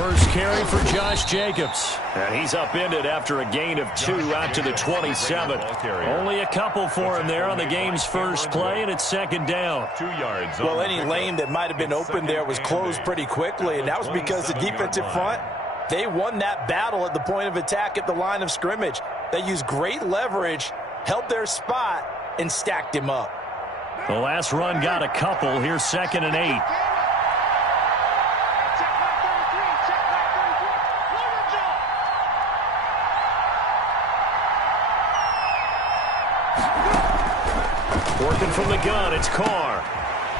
first carry for Josh Jacobs. And he's upended after a gain of 2 out to the 27. Only a couple for him there on the game's first play, and it's second down. 2 yards. Well, any lane that might have been open there was closed pretty quickly, and that was because the defensive front, they won that battle at the point of attack at the line of scrimmage. They used great leverage, held their spot, and stacked him up. The last run got a couple. Here's 2nd and 8. Working from the gun, it's Carr.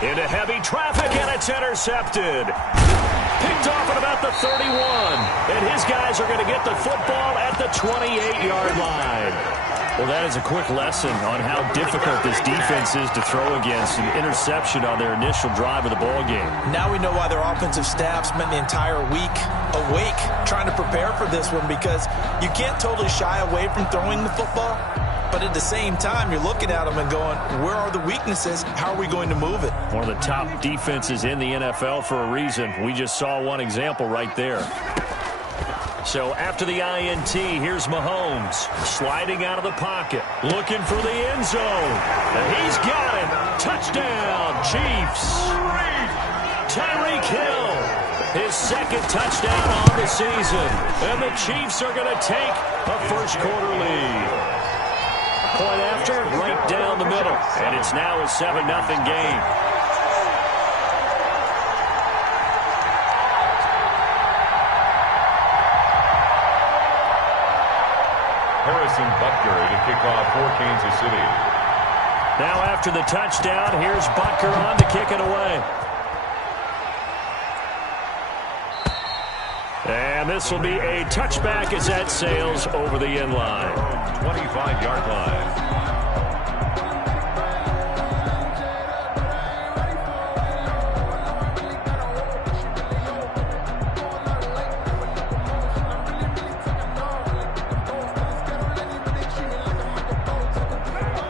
Into heavy traffic, and it's intercepted. Picked off at about the 31. And his guys are going to get the football at the 28-yard line. Well, that is a quick lesson on how difficult this defense is to throw against. An interception on their initial drive of the ball game. Now we know why their offensive staff spent the entire week awake trying to prepare for this one, because you can't totally shy away from throwing the football. But at the same time, you're looking at them and going, where are the weaknesses? How are we going to move it? One of the top defenses in the NFL for a reason. We just saw one example right there. So after the INT, here's Mahomes sliding out of the pocket, looking for the end zone. And he's got it. Touchdown, Chiefs. Tyreek Hill, his 2nd touchdown on the season. And the Chiefs are going to take a first-quarter lead. Point after, right down the middle. And it's now a 7-0 game. Harrison Butker to kick off for Kansas City. Now after the touchdown, here's Butker on to kick it away. And this will be a touchback as that sails over the end line. 25-yard line.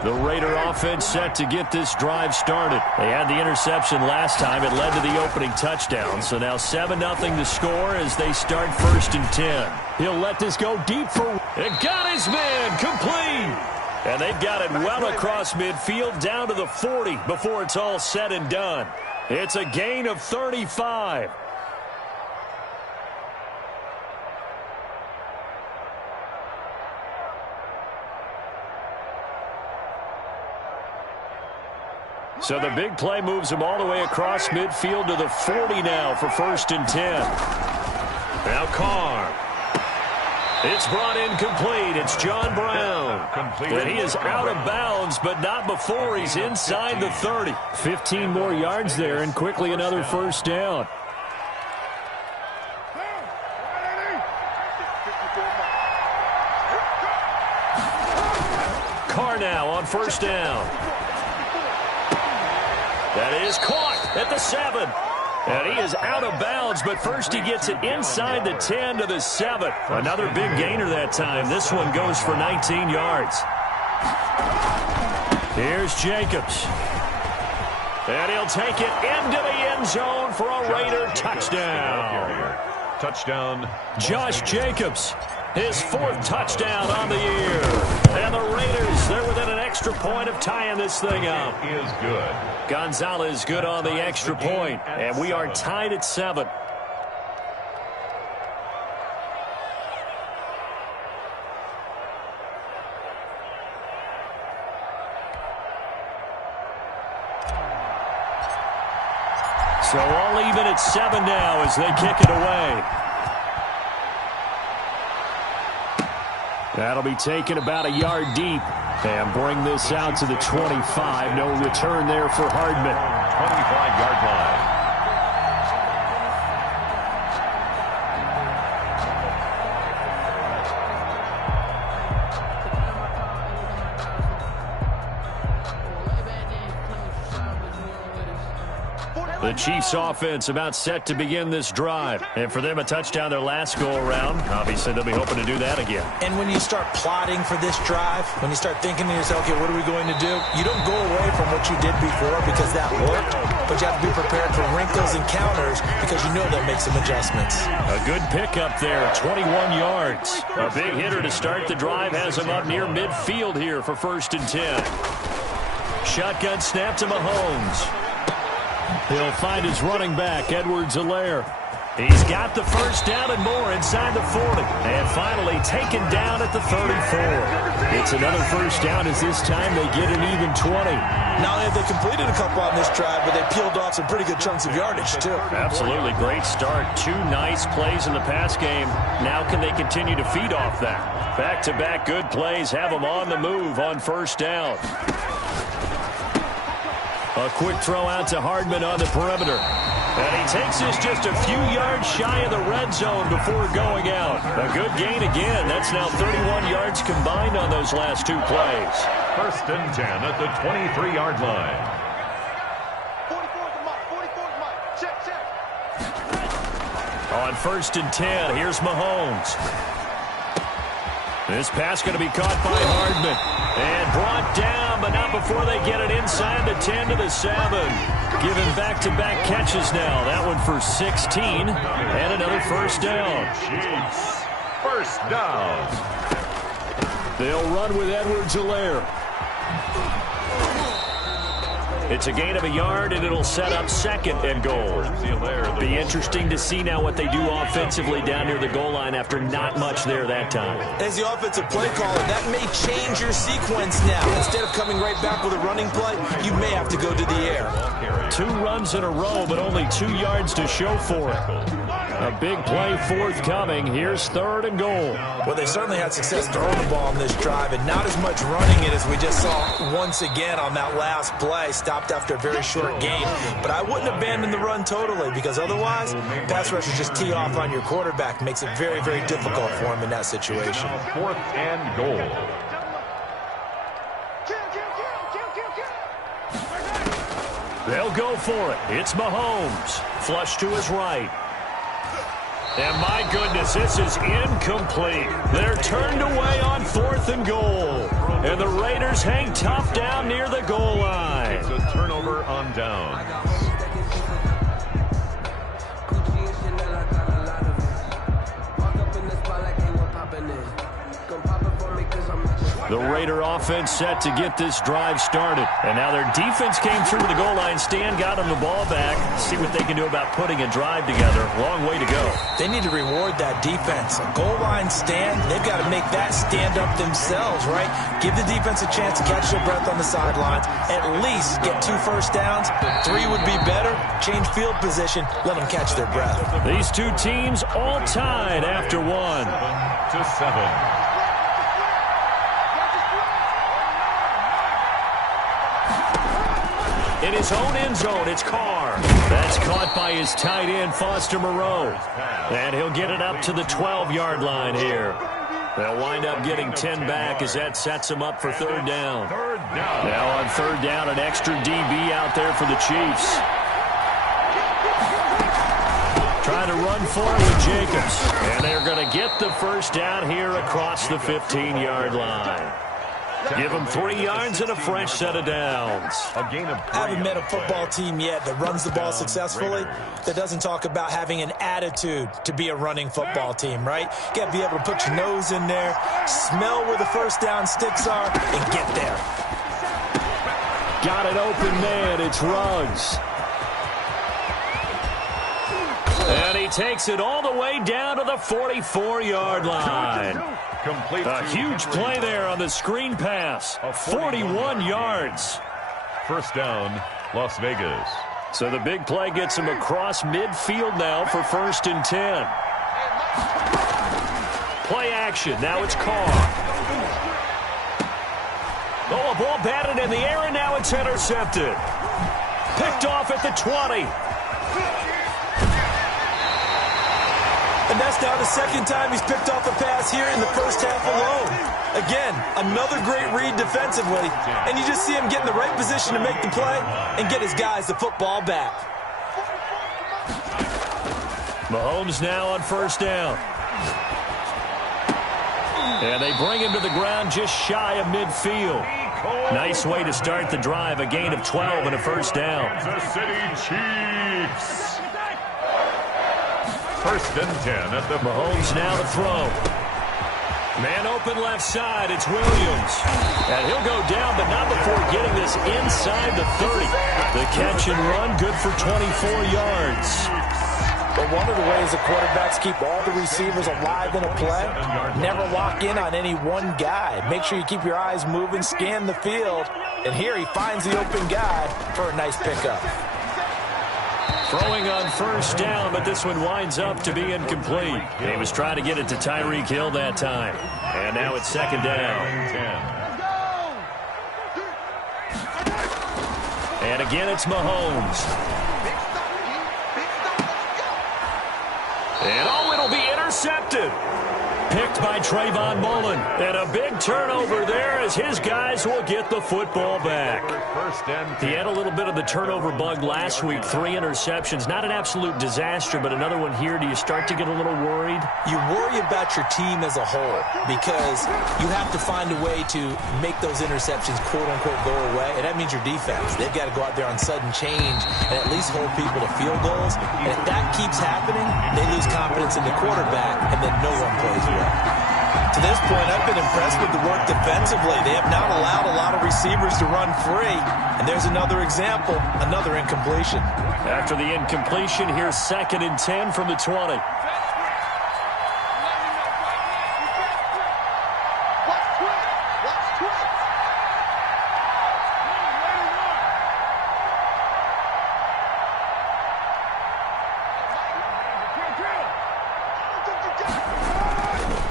The Raider offense set to get this drive started. They had the interception last time. It led to the opening touchdown. So now 7-0 to score as they start 1st and 10. He'll let this go deep for... It got his man complete. And they've got it well across midfield down to the 40 before it's all said and done. It's a gain of 35. So the big play moves him all the way across midfield to the 40 now for 1st and 10. Now Carr. It's brought in complete. It's John Brown. And he is out of bounds, but not before he's inside the 30. 15 more yards there, and quickly another first down. Carr now on first down. That is caught at the 7. And he is out of bounds, but first he gets it inside the 10 to the 7. Another big gainer that time. This one goes for 19 yards. Here's Jacobs. And he'll take it into the end zone for a Raider touchdown. Touchdown. Josh Jacobs, his 4th touchdown on the year. And the Raiders, they're within an extra point of tying this thing up. It is good. Gonzalez good on the extra point, and we are tied at 7. So all even at 7 now as they kick it away. That'll be taken about a yard deep. And bring this out to the 25. No return there for Hardman. 25-yard line. The Chiefs offense about set to begin this drive. And for them, a touchdown their last go-around. Obviously, they'll be hoping to do that again. And when you start plotting for this drive, when you start thinking to yourself, okay, what are we going to do? You don't go away from what you did before because that worked, but you have to be prepared for wrinkles and counters because you know they'll make some adjustments. A good pickup there, 21 yards. A big hitter to start the drive has him up near midfield here for 1st and 10. Shotgun snap to Mahomes. He'll find his running back, Edwards-Helaire. He's got the first down and more inside the 40. And finally taken down at the 34. It's another first down as this time they get an even 20. Not only have they completed a couple on this drive, but they peeled off some pretty good chunks of yardage, too. Absolutely. Great start. 2 nice plays in the pass game. Now can they continue to feed off that? Back-to-back good plays have them on the move on first down. A quick throw out to Hardman on the perimeter. And he takes this just a few yards shy of the red zone before going out. A good gain again. That's now 31 yards combined on those last 2 plays. 1st and 10 at the 23-yard line. 44 check. On 1st and 10, here's Mahomes. This pass going to be caught by Hardman. And brought down, but not before they get it inside the 10 to the 7. Given back-to-back catches now. That one for 16. And another first down. Chiefs, 1st down. They'll run with Edwards-Helaire. It's a gain of a yard, and it'll set up 2nd and goal. Be interesting to see now what they do offensively down near the goal line after not much there that time. As the offensive play caller, that may change your sequence now. Instead of coming right back with a running play, you may have to go to the air. 2 runs in a row, but only 2 yards to show for it. A big play forthcoming. Here's 3rd and goal. Well, they certainly had success throwing the ball on this drive, and not as much running it as we just saw once again on that last play. Stopped after a very short gain. But I wouldn't abandon the run totally, because otherwise, pass rushers just tee off on your quarterback. Makes it very, very difficult for him in that situation. 4th and goal. They'll go for it. It's Mahomes. Flush to his right. And my goodness, this is incomplete. They're turned away on 4th and goal. And the Raiders hang tough down near the goal line. It's a turnover on downs. The Raider offense set to get this drive started. And now their defense came through the goal line stand, got them the ball back. See what they can do about putting a drive together. Long way to go. They need to reward that defense. A goal line stand, they've got to make that stand up themselves, right? Give the defense a chance to catch their breath on the sidelines. At least get 2 first downs. 3 would be better. Change field position. Let them catch their breath. These 2 teams all tied after 1. 7-7. In his own end zone, it's Carr. That's caught by his tight end, Foster Moreau. And he'll get it up to the 12-yard line here. They'll wind up getting 10 back as that sets him up for 3rd down. Now on 3rd down, an extra DB out there for the Chiefs. Trying to run for it with Jacobs. And they're going to get the first down here across the 15-yard line. Give them 3 yards and a fresh set of downs. I haven't met a football team yet that runs the ball successfully that doesn't talk about having an attitude to be a running football team, right? You got to be able to put your nose in there, smell where the first down sticks are, and get there. Got an open man. It's Ruggs. And he takes it all the way down to the 44-yard line. A huge play there on the screen pass. 41 yards. 1st down, Las Vegas. So the big play gets him across midfield now for 1st and 10. Play action. Now it's Carr. Oh, a ball batted in the air, and now it's intercepted. Picked off at the 20. And that's now the 2nd time he's picked off a pass here in the first half alone. Again, another great read defensively. And you just see him get in the right position to make the play and get his guys the football back. Mahomes now on first down. And they bring him to the ground just shy of midfield. Nice way to start the drive. A gain of 12 and a first down. Kansas City Chiefs. First and 10 at the Mahomes now to throw. Man open left side. It's Williams. And he'll go down, but not before getting this inside the 30. The catch and run, good for 24 yards. But one of the ways the quarterbacks keep all the receivers alive in a play, never lock in on any one guy. Make sure you keep your eyes moving, scan the field. And here he finds the open guy for a nice pickup. Throwing on first down, but this one winds up to be incomplete. He was trying to get it to Tyreek Hill that time. And now it's second down. And again, it's Mahomes. And oh, it'll be intercepted. Picked by Trayvon Mullen. And a big turnover there as his guys will get the football back. He had a little bit of the turnover bug last week. 3 interceptions. Not an absolute disaster, but another one here. Do you start to get a little worried? You worry about your team as a whole because you have to find a way to make those interceptions, quote-unquote, go away. And that means your defense. They've got to go out there on sudden change and at least hold people to field goals. And if that keeps happening, they lose confidence in the quarterback, and then no one plays well. To this point, I've been impressed with the work defensively. They have not allowed a lot of receivers to run free. And there's another example, another incompletion. After the incompletion, here's second and 10 from the 20.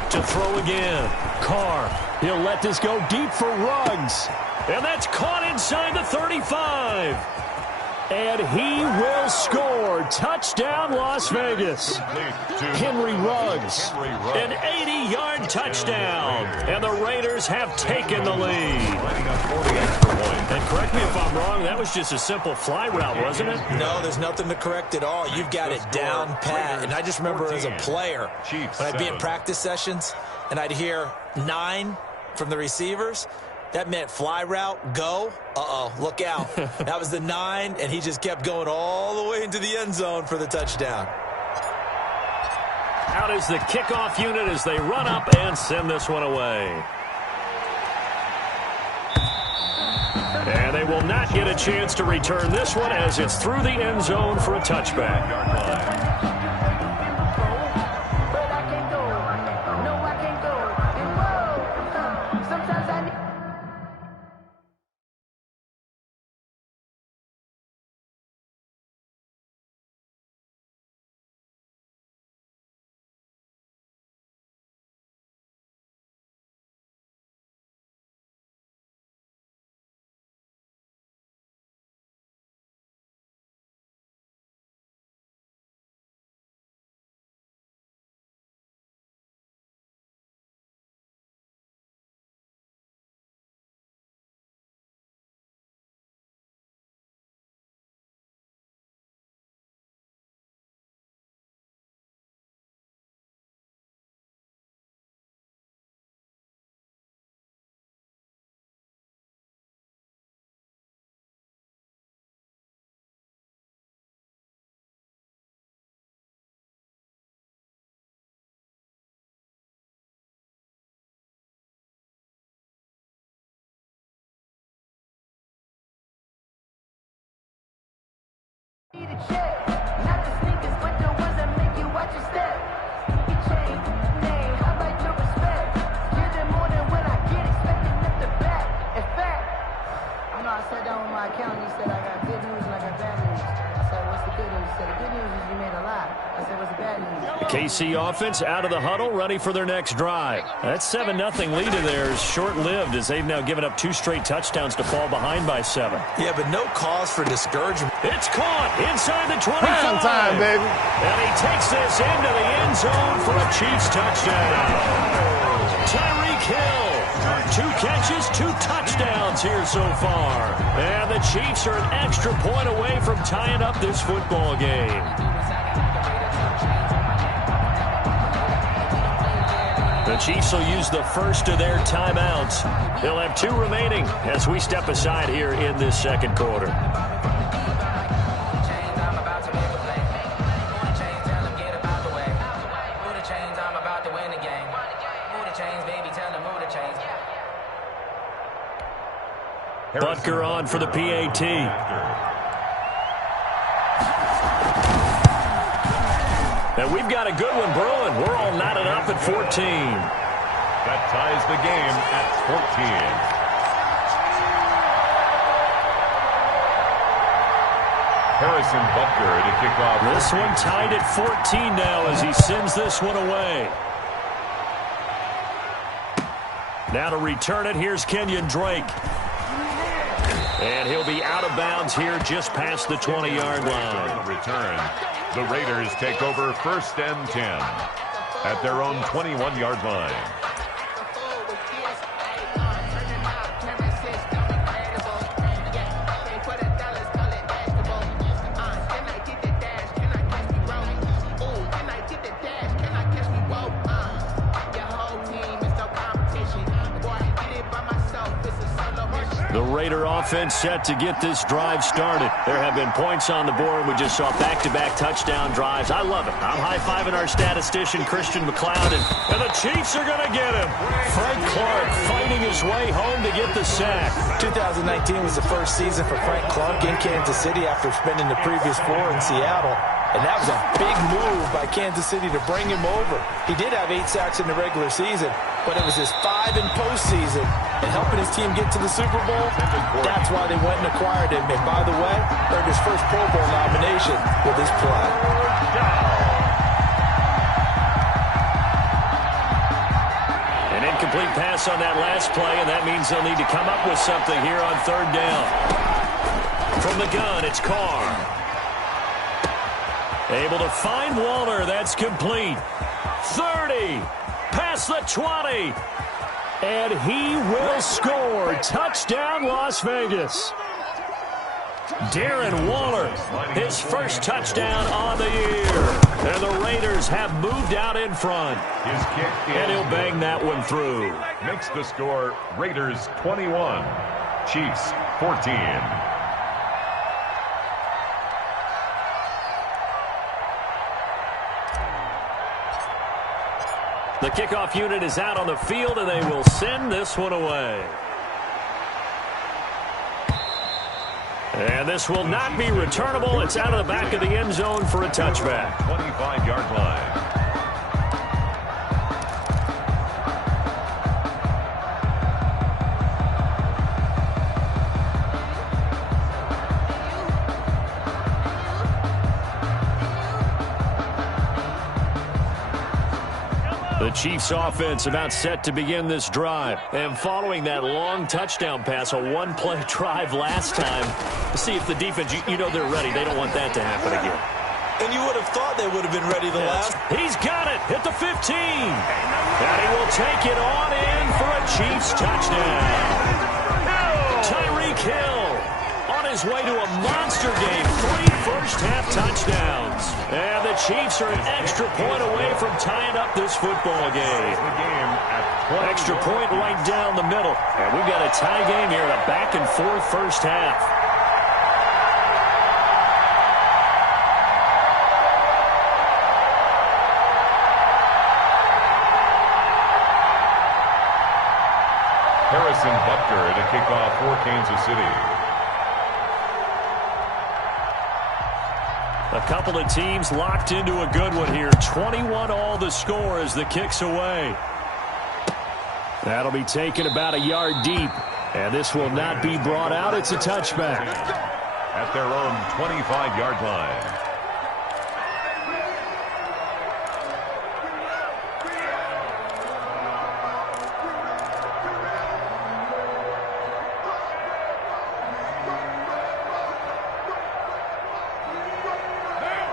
To throw again. Carr. He'll let this go deep for Ruggs. And that's caught inside the 35. And he will score. Touchdown, Las Vegas. Henry Ruggs. An 80-yard touchdown. And the Raiders have taken the lead. And correct me if I'm wrong, that was just a simple fly route, wasn't it? No, there's nothing to correct at all. You've got it down pat. And I just remember as a player, when I'd be in practice sessions and I'd hear 9 from the receivers, that meant fly route, go. Uh-oh, look out. That was the 9, and he just kept going all the way into the end zone for the touchdown. Out is the kickoff unit as they run up and send this one away. And they will not get a chance to return this one as it's through the end zone for a touchback. KC offense out of the huddle, ready for their next drive. That 7-0 lead of theirs short-lived as they've now given up 2 straight touchdowns to fall behind by 7. Yeah, but no cause for discouragement. It's caught inside the 25. Take some time, baby. And he takes this into the end zone for a Chiefs touchdown. Tyreek Hill 2 catches, 2 touchdowns here so far. And the Chiefs are an extra point away from tying up this football game. The Chiefs will use the first of their timeouts. They'll have 2 remaining as we step aside here in this second quarter. Butker on for the PAT. And we've got a good one brewing. We're all knotted up at 14. That ties the game at 14. Harrison Butker to kick off. This one tied at 14 now as he sends this one away. Now to return it, here's Kenyon Drake. And he'll be out of bounds here just past the 20-yard line. Return. The Raiders take over 1st and 10 at their own 21-yard line. The Raider offense set to get this drive started. There have been points on the board. We just saw back-to-back touchdown drives. I love it. I'm high-fiving our statistician, Christian McLeod, and the Chiefs are going to get him. Frank Clark fighting his way home to get the sack. 2019 was the first season for Frank Clark in Kansas City after spending the previous 4 in Seattle. And that was a big move by Kansas City to bring him over. He did have 8 sacks in the regular season, but it was his 5 in postseason. And helping his team get to the Super Bowl, that's why they went and acquired him. And by the way, earned his first Pro Bowl nomination with his play. An incomplete pass on that last play, and that means they'll need to come up with something here on 3rd down. From the gun, it's Carr. Able to find Waller. That's complete. 30. Past the 20. And he will score. Touchdown, Las Vegas. Darren Waller, his first touchdown on the year. And the Raiders have moved out in front. His kick and he'll bang that one through. Makes the score Raiders 21, Chiefs 14. The kickoff unit is out on the field, and they will send this one away. And this will not be returnable. It's out of the back of the end zone for a touchback. 25-yard line. The Chiefs offense about set to begin this drive. And following that long touchdown pass, a one-play drive last time, see if the defense, you know they're ready. They don't want that to happen again. And you would have thought they would have been ready the last. He's got it. Hit the 15. And he will take it on in for a Chiefs touchdown. Tyreek Hill on his way to a monster game. 3 first-half touchdowns. And the Chiefs are an extra point away from tying up this football game. Extra point right down the middle. And we've got a tie game here in a back-and-forth first half. Harrison Butker to kick off for Kansas City. A couple of teams locked into a good one here. 21 all the score as the kick's away. That'll be taken about a yard deep. And this will not be brought out. It's a touchback. At their own 25-yard line.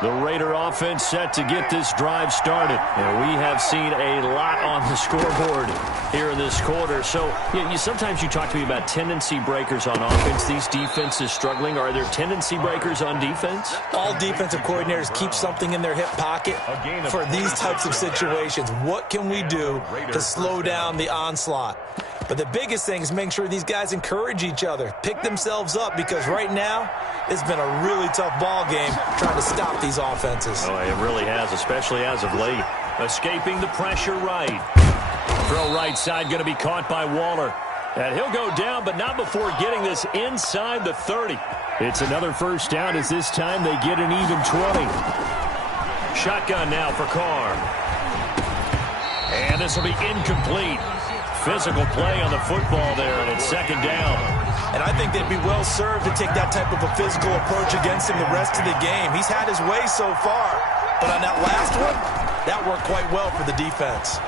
The Raider offense set to get this drive started. And we have seen a lot on the scoreboard here in this quarter. So sometimes you talk to me about tendency breakers on offense. These defenses struggling. Are there tendency breakers on defense? All defensive coordinators keep something in their hip pocket for these types of situations. What can we do to slow down the onslaught? But the biggest thing is making sure these guys encourage each other, pick themselves up, because right now it's been a really tough ball game trying to stop these offenses. Oh, it really has, especially as of late. Escaping the pressure right. Throw right side going to be caught by Waller. And he'll go down, but not before getting this inside the 30. It's another first down as this time they get an even 20. Shotgun now for Carr. And this will be incomplete. Physical play on the football there, and it's second down. And I think they'd be well served to take that type of a physical approach against him the rest of the game. He's had his way so far, but on that last one, that worked quite well for the defense.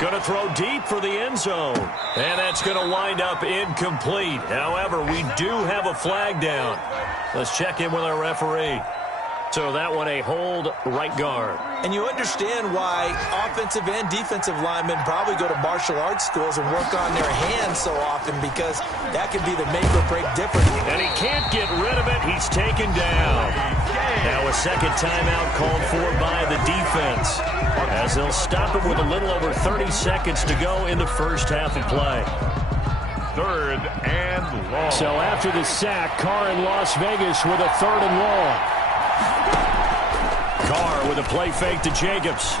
Going to throw deep for the end zone, and that's going to wind up incomplete. However, we do have a flag down. Let's check in with our referee. So that one a hold right guard. And you understand why offensive and defensive linemen probably go to martial arts schools and work on their hands so often, because that can be the make or break difference. And he can't get rid of it. He's taken down. Now a second timeout called for by the defense, as they'll stop it with a little over 30 seconds to go in the first half of play. Third and long. So after the sack, Carr in Las Vegas with a third and long. Carr with a play fake to Jacobs.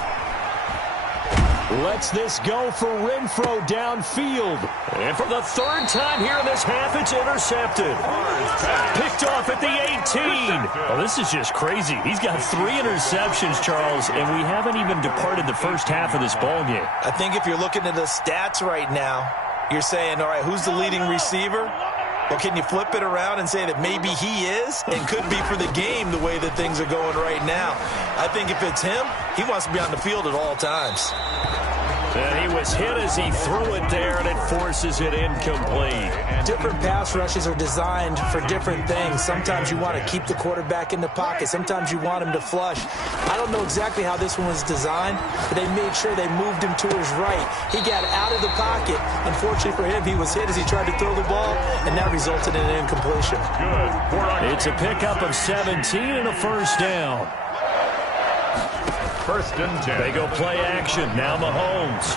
Lets this go for Renfro downfield. And for the third time here in this half, it's intercepted. Picked off at the 18. Oh, this is just crazy. He's got 3 interceptions, Charles, and we haven't even departed the first half of this ball game. I think if you're looking at the stats right now, you're saying, all right, who's the leading receiver? Well, can you flip it around and say that maybe he is and could be for the game the way that things are going right now? I think if it's him, he wants to be on the field at all times. And he was hit as he threw it there, and it forces it incomplete. Different pass rushes are designed for different things. Sometimes you want to keep the quarterback in the pocket. Sometimes you want him to flush. I don't know exactly how this one was designed, but they made sure they moved him to his right. He got out of the pocket. Unfortunately for him, he was hit as he tried to throw the ball, and that resulted in an incompletion. It's a pickup of 17 and a first down. First and 10. They go play action. Now Mahomes.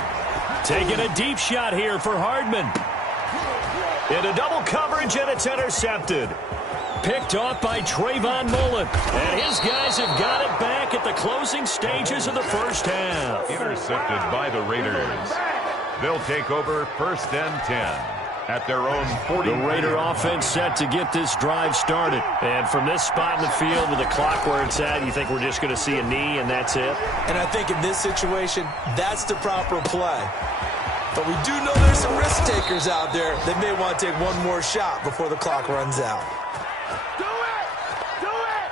Taking a deep shot here for Hardman. Into double coverage, and it's intercepted. Picked off by Trayvon Mullen. And his guys have got it back at the closing stages of the first half. Intercepted by the Raiders. They'll take over first and 10. At their own 40. The Raider offense set to get this drive started. And from this spot in the field with the clock where it's at, you think we're just going to see a knee and that's it? And I think in this situation, that's the proper play. But we do know there's some risk takers out there that may want to take one more shot before the clock runs out. Do it! Do it!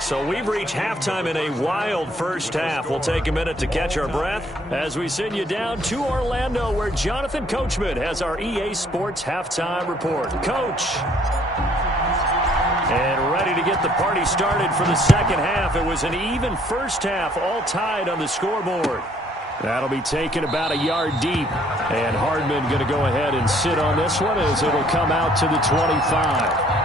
So we've reached halftime in a wild first half. We'll take a minute to catch our breath as we send you down to Orlando, where Jonathan Coachman has our EA Sports Halftime Report. Coach. And ready to get the party started for the second half. It was an even first half, all tied on the scoreboard. That'll be taken about a yard deep. And Hardman going to go ahead and sit on this one as it'll come out to the 25.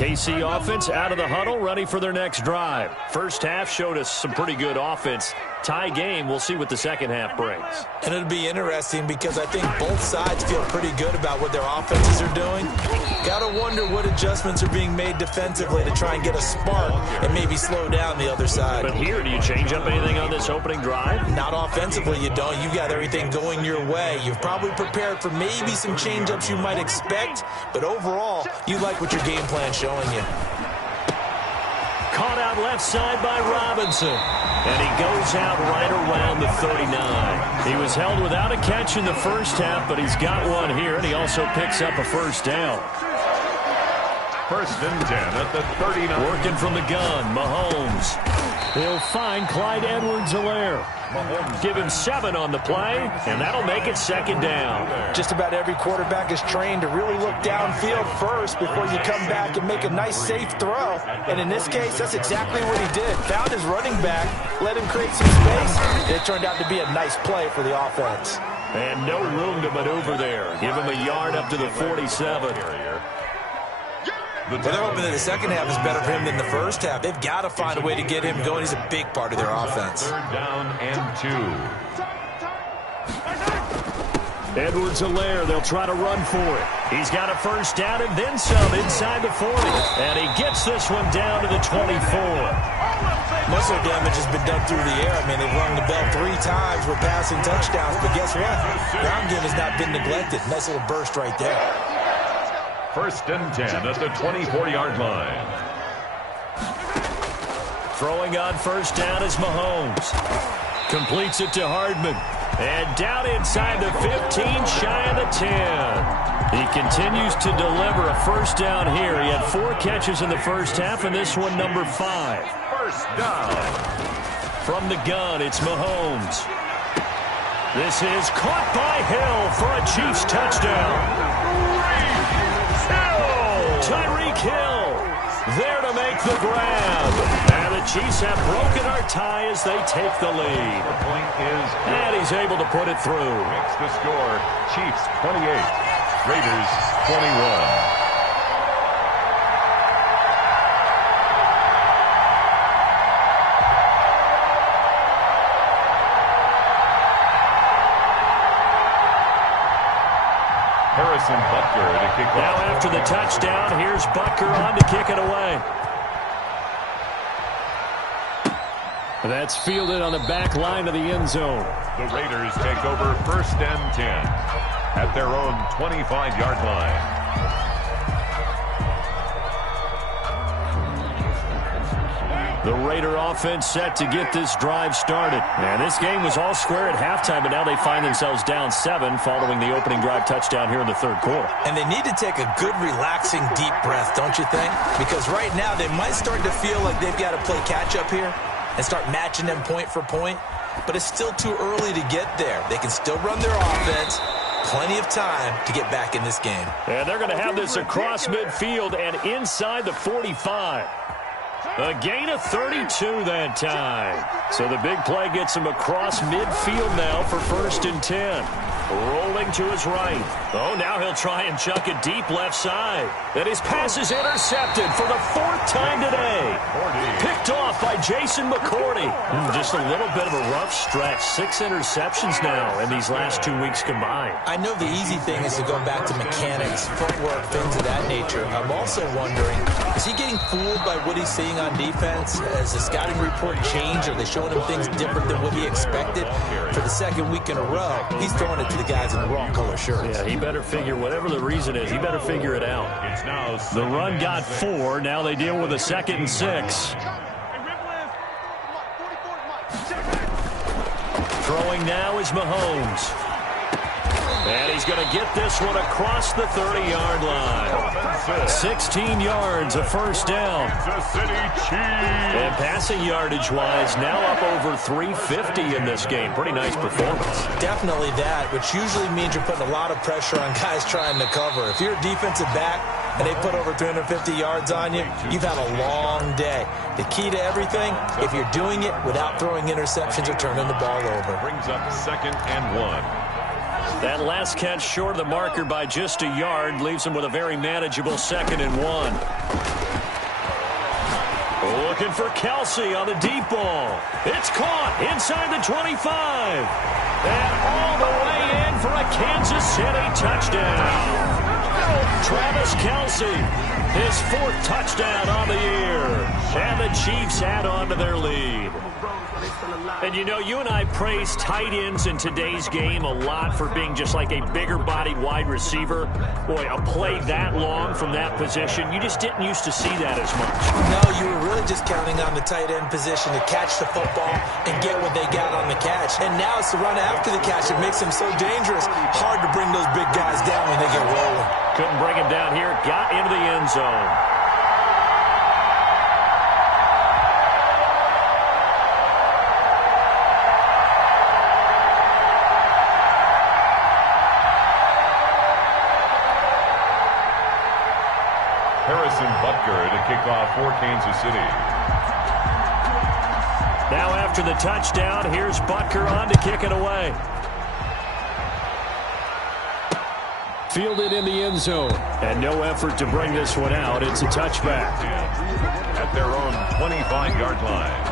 KC offense out of the huddle, ready for their next drive. First half showed us some pretty good offense. Tie game, we'll see what the second half brings. And it'll be interesting because I think both sides feel pretty good about what their offenses are doing. Got to wonder what adjustments are being made defensively to try and get a spark and maybe slow down the other side. But here, do you change up anything on this opening drive? Not offensively, you don't. You got everything going your way. You've probably prepared for maybe some change-ups you might expect, but overall, you like what your game plan's showing you. Caught out left side by Robinson. And he goes out right around the 39. He was held without a catch in the first half, but he's got one here, and he also picks up a first down. First and 10 at the 39. Working from the gun, Mahomes. He'll find Clyde Edwards-Helaire. Give him 7 on the play, and that'll make it second down. Just about every quarterback is trained to really look downfield first before you come back and make a nice, safe throw. And in this case, that's exactly what he did. Found his running back, let him create some space. It turned out to be a nice play for the offense. And no room to maneuver there. Give him a yard up to the 47. Well, they're hoping that the second half is better for him than the first half. They've got to find a way to get him going. He's a big part of their offense. Third down and 2. Edwards-Helaire, they'll try to run for it. He's got a first down and then some inside the 40. And he gets this one down to the 24. Most of the damage has been done through the air. I mean, they've rung the bell 3 times with passing touchdowns. But guess what? Ground game has not been neglected. Nice little burst right there. First and 10 at the 24-yard line. Throwing on first down is Mahomes. Completes it to Hardman. And down inside the 15, shy of the 10. He continues to deliver a first down here. He had 4 catches in the first half, and this one number 5. First down. From the gun, it's Mahomes. This is caught by Hill for a Chiefs touchdown. Tyreek Hill there to make the grab. And the Chiefs have broken our tie as they take the lead. The point is good. And he's able to put it through. Makes the score Chiefs 28, Raiders 21. Butker to kick now off. After the touchdown, here's Butker on to kick it away. That's fielded on the back line of the end zone. The Raiders take over first and 10 at their own 25-yard line. The Raider offense set to get this drive started. And this game was all square at halftime, but now they find themselves down 7 following the opening drive touchdown here in the third quarter. And they need to take a good, relaxing, deep breath, don't you think? Because right now they might start to feel like they've got to play catch-up here and start matching them point for point. But it's still too early to get there. They can still run their offense. Plenty of time to get back in this game. And they're going to have this across midfield and inside the 45. A gain of 32 that time. So the big play gets him across midfield now for first and 10. Rolling to his right. Oh, now he'll try and chuck it deep left side. And his pass is intercepted for the 4th time today. Picked off by Jason McCourty. Just a little bit of a rough stretch. 6 interceptions now in these last 2 weeks combined. I know the easy thing is to go back to mechanics, footwork, things of that nature. I'm also wondering, is he getting fooled by what he's seeing on defense? Has the scouting report changed? Are they showing him things different than what he expected? For the 2nd week in a row, he's throwing it to the guys in the wrong color shirts. Yeah, he better figure, whatever the reason is, he better figure it out. The run got 4. Now they deal with a 2nd and 6. Throwing now is Mahomes. And he's going to get this one across the 30-yard line. 16 yards, a first down. And passing yardage-wise, now up over 350 in this game. Pretty nice performance. Definitely that, which usually means you're putting a lot of pressure on guys trying to cover. If you're a defensive back and they put over 350 yards on you, you've had a long day. The key to everything, if you're doing it without throwing interceptions or turning the ball over. Brings up 2nd and 1. That last catch short of the marker by just a yard leaves him with a very manageable 2nd and 1. Looking for Kelsey on the deep ball. It's caught inside the 25. And all the way in for a Kansas City touchdown. Travis Kelsey, his 4th touchdown on the year. And the Chiefs add on to their lead. And you know, you and I praise tight ends in today's game a lot for being just like a bigger-bodied wide receiver. Boy, a play that long from that position, you just didn't used to see that as much. No, you were really just counting on the tight end position to catch the football and get what they got on the catch. And now it's the run after the catch that makes him so dangerous. Hard to bring those big guys down when they get rolling. Couldn't bring him down here. Got into the end zone. Harrison Butker to kick off for Kansas City. Now after the touchdown, here's Butker on to kick it away. Fielded in the end zone. And no effort to bring this one out. It's a touchback. At their own 25-yard line.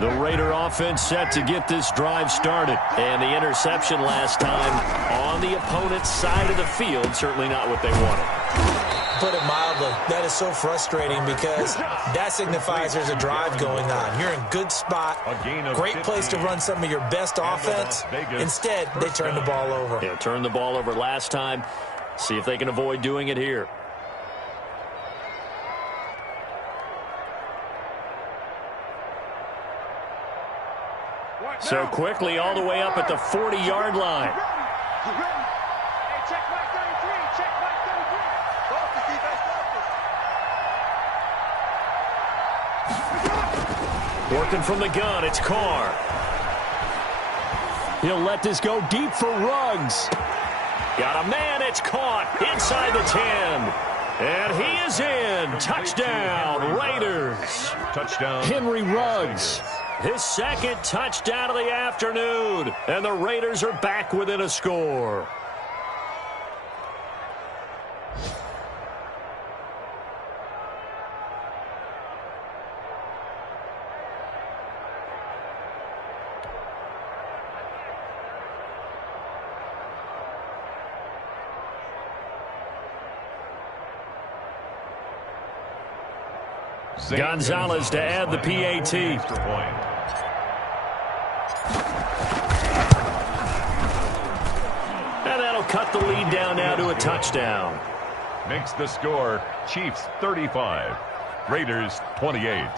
The Raider offense set to get this drive started. And the interception last time on the opponent's side of the field, certainly not what they wanted. Put it mildly, that is so frustrating because that signifies there's a drive going on. You're in good spot, great place to run some of your best offense. Instead, they turn the ball over. Yeah, turned the ball over last time. See if they can avoid doing it here. So quickly all the way up at the 40-yard line. Check mark 33. Check mark 33. Working from the gun, it's Carr. He'll let this go deep for Ruggs. Got a man, it's caught inside the 10. And he is in. Touchdown, Raiders. Touchdown. Henry Ruggs. His second touchdown of the afternoon. And the Raiders are back within a score. Gonzalez to add the PAT. And that'll cut the lead down now to a touchdown. Makes the score Chiefs 35, Raiders 28.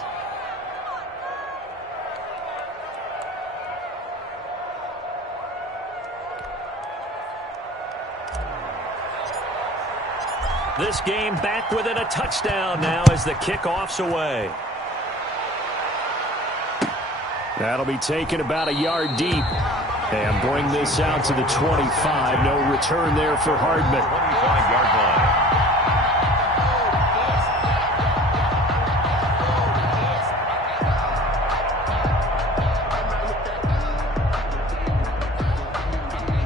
This game back within a touchdown now as the kickoff's away. That'll be taken about a yard deep. And bring this out to the 25. No return there for Hardman. 25-yard line.